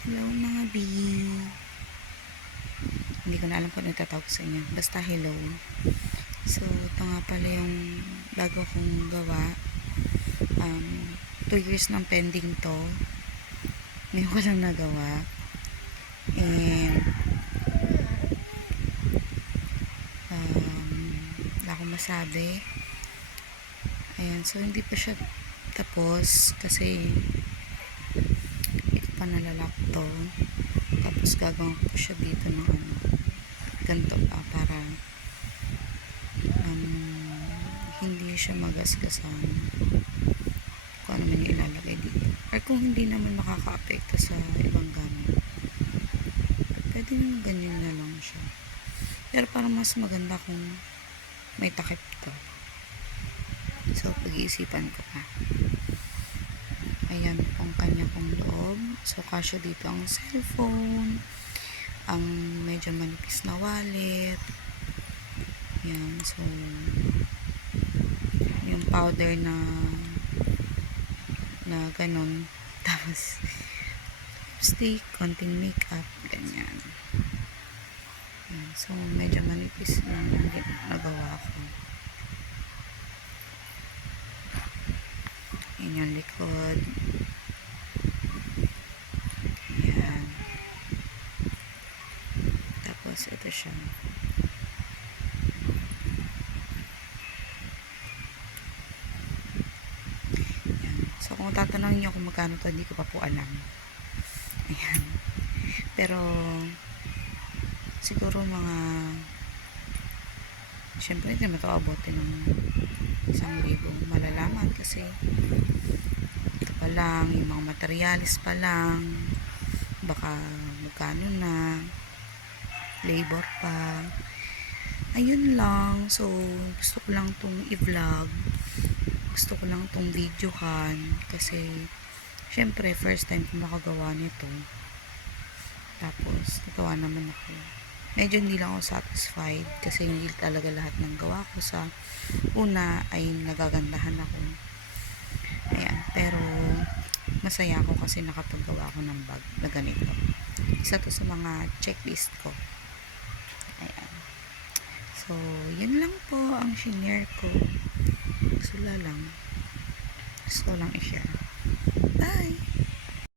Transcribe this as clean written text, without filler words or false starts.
Hello mga B. Hindi ko na alam kung ano tatawag sa inyo. Basta hello. So, ito nga pala yung bago kong gawa. 2 years nang pending to. Ngayon ko lang nagawa. And, wala akong masabi. Ayan, so hindi pa siya tapos kasi hindi ko pa nalalak to. Tapos gagawin ko siya dito ng ganito pa para hindi siya magasgasan kung ano man yung ilalagay dito. Or kung hindi naman makaka-apekto sa ibang gamit, pwede naman ganyan na lang siya. Pero parang mas maganda kung may takip to. So, pag-iisipan ko pa. Ayan pong kanya pong loob. So, kasya dito ang cellphone, ang medyo manipis na wallet. Ayan, so yung powder na ganun. Tapos lipstick, konting makeup, ganyan. Ayan, so medyo manipis lang yung nagawa ko. Ayan yung likod. Ayan. Tapos ito siya. So, kung tatanungin niyo kung magkano to, hindi ko pa po alam. Ayan. Pero, siguro mga, syempre, hindi naman ito abutin ng 1,000. Malalaman kasi, ito pa lang, yung mga materialis pa lang, baka magkano na, labor pa. Ayun lang. So, gusto ko lang itong i-vlog. Gusto ko lang itong videohan kasi syempre first time ko makagawa nito, tapos nagawa naman ako. Medyo hindi lang ako satisfied kasi hindi talaga lahat ng gawa ko sa una ay nagagandahan ako. Ayan, pero masaya ako kasi nakapaggawa ako ng bag na ganito. Isa to sa mga checklist ko. Ayan. So, yun lang po ang shinare ko. Gusto lang i-share. Bye!